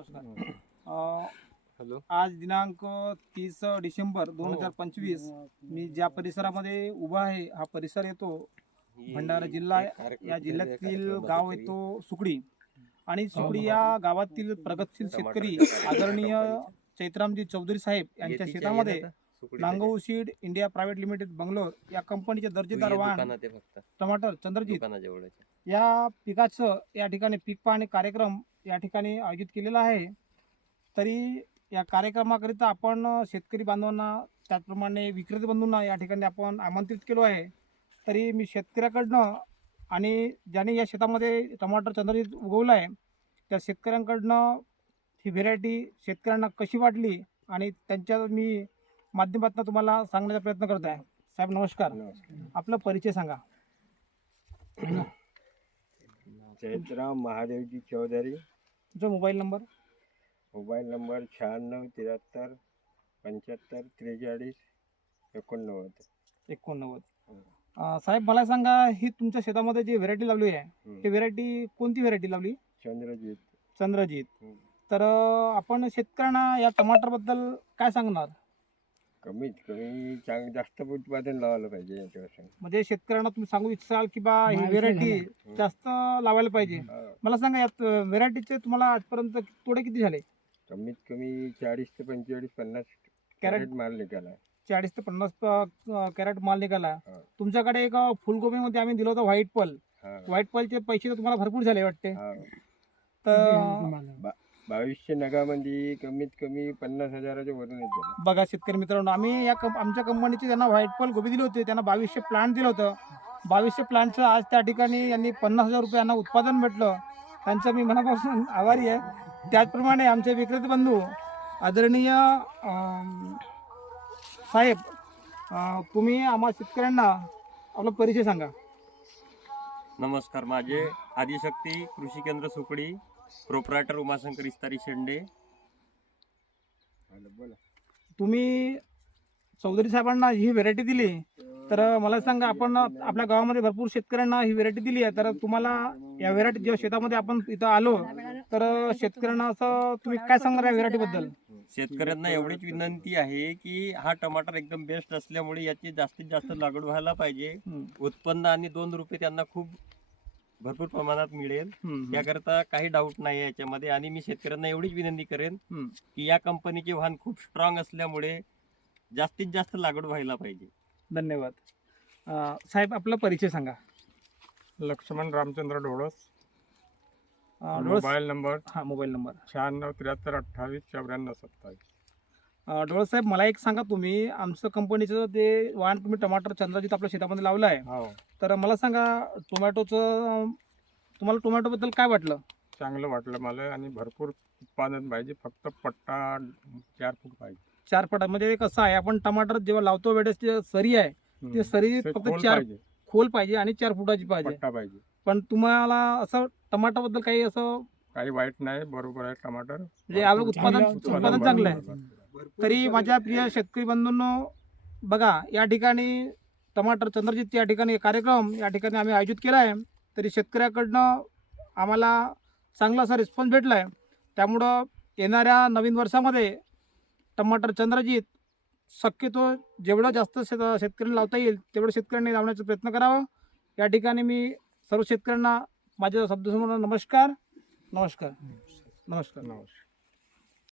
नमस्कार. हॅलो. आज दिनांक 30 डिसेंबर 2025 मी ज्या परिसरामध्ये उभा आहे हा परिसर येतो भंडारा जिल्हा. या जिल्ह्यातील गाव येतो सुकडी आणि सुकडी या गावातील प्रगतशील शेतकरी आदरणीय चैत्रामजी चौधरी साहेब यांच्या शेतामध्ये नांगऊ seed India private limited Bangalore या कंपनीचे दर्जेदार वाण टमाटर चंद्रजीत या पिकाचं या ठिकाणी पीक पाहणी कार्यक्रम या ठिकाणी आयोजित केलेला आहे. तरी या कार्यक्रमाकरिता आपण शेतकरी बांधवांना त्याचप्रमाणे विक्रेते बंधूंना या ठिकाणी आपण आमंत्रित केलो आहे. तरी मी शेतकऱ्याकडनं आणि ज्याने या शेतामध्ये टमाटर चंद्रजीत उगवलं आहे त्या शेतकऱ्यांकडनं ही व्हेरायटी शेतकऱ्यांना कशी वाटली आणि त्यांच्या मी माध्यमातून तुम्हाला सांगण्याचा प्रयत्न करत आहे. साहेब नमस्कार. आपला परिचय सांगा. चैत्राम महादेवजी चौधरी. तुमचा मोबाईल नंबर 96 73 75 43 89. साहेब मला सांगा, ही तुमच्या शेतामध्ये जी व्हेरायटी लावली आहे ती व्हेरायटी कोणती व्हेरायटी लावली? चंद्रजीत. तर आपण शेतकऱ्यांना या टमाटरबद्दल काय सांगणार? कमीत कमी जास्त उत्पादन लावायला पाहिजे याच्यावर. म्हणजे शेतकऱ्यांना तुम्ही सांगू इच्छाल की बा ही व्हेरायटी जास्त लावायला पाहिजे. मला सांगा, यात व्हेरायटीचे तुम्हाला आजपर्यंत तोडे किती झाले? कमीत कमी 40 ते 45 50 कॅरेट माल निघाला. 40 ते 50 कॅरेट माल निघाला. तुमच्याकडे एक फुलगोबीमध्ये आम्ही दिलं होतं व्हाईट पल. व्हाईट पलचे पैसे तर तुम्हाला भरपूर झाले वाटते. तर 2200 नगामध्ये कमीत कमी 50,000च्या वरून येते. बघा शेतकरी मित्रांनो, आम्ही या आमच्या कंपनीचे त्यांना व्हाईट पल गोबी दिले होते. त्यांना 2200 प्लांट दिलं होतं. 2200 प्लांटचं आज त्या ठिकाणी यांनी 50,000 रुपयांना उत्पादन भेटलं. त्यांचं मी मनापासून आभारी आहे. त्याचप्रमाणे आमचे विक्रेते बंधू आदरणीय साहेब, तुम्ही आम्हा शेतकऱ्यांना आपला परिचय सांगा. नमस्कार. माझे आदिशक्ती कृषी केंद्र सुकडी, प्रोप्रायटर उमाशंकर इस्तारी शेंडे. तुम्ही चौधरी साहेबांना ही व्हेरायटी दिली, तर मला सांगा, आपण आपल्या गावामध्ये भरपूर शेतकऱ्यांना ही व्हेरायटी दिली आहे. तर तुम्हाला या व्हेरायटी जेव्हा शेतामध्ये आपण इथं आलो तर शेतकऱ्यांना असं तुम्ही काय सांगणार या व्हेरायटीबद्दल? शेतकऱ्यांना एवढीच विनंती आहे की हा टमाटर एकदम बेस्ट असल्यामुळे याची जास्तीत जास्त लागवड व्हायला पाहिजे. उत्पन्न आणि 2 रुपये त्यांना खूप भरपूर प्रमाणात मिळेल. याकरता काही डाऊट नाही याच्यामध्ये. आणि मी शेतकऱ्यांना एवढीच विनंती करेन की या कंपनीचे वाहन खूप स्ट्रॉंग असल्यामुळे जास्तीत जास्त लागवड व्हायला पाहिजे. धन्यवाद. साहेब आपला परिचय सांगा. Laxman Ramchandra Dolas. Mobile number mobile number 96 73 28 94 27. Dolas साहेब, मला एक सांगा, तुम्ही आमचं कंपनीचं ते वाण तुम्ही टमाटर चंद्रजीत आपल्या शेतामध्ये लावलं आहे. हो, तर मला सांगा, तुम्हाला टोमॅटोबद्दल काय वाटलं? चांगलं वाटलं मला. आणि भरपूर उत्पादन पाहिजे. फक्त पट्टा 4 फूट पाहिजे. 4 फुट म्हणजे कसं आहे, आपण टमाटर जेव्हा लावतो वेळेस जे सरी आहे ते सरी ते फक्त खोल 4 पाहिजे, खोल पाहिजे आणि 4 फुटाची पाहिजे. पट्टा पाहिजे. पण तुम्हाला असं टमाटरबद्दल काही असं काही वाईट नाही, बरोबर आहे. टमाटर म्हणजे आवड उत्पादन चांगलं आहे. तरी माझ्या प्रिय शेतकरी बंधूंनो, बघा या ठिकाणी टमाटर चंद्रजीत या ठिकाणी कार्यक्रम या ठिकाणी आम्ही आयोजित केला आहे. तरी शेतकऱ्याकडनं आम्हाला चांगला असा रिस्पॉन्स भेटला आहे. त्यामुळं येणाऱ्या नवीन वर्षामध्ये टमाटर चंद्रजीत शक्यतो जेवढं जास्त शेतकऱ्यांना लावता येईल तेवढं शेतकऱ्यांनी लावण्याचा प्रयत्न करावा. या ठिकाणी मी सर्व शेतकऱ्यांना माझ्या शब्दसमोर नमस्कार.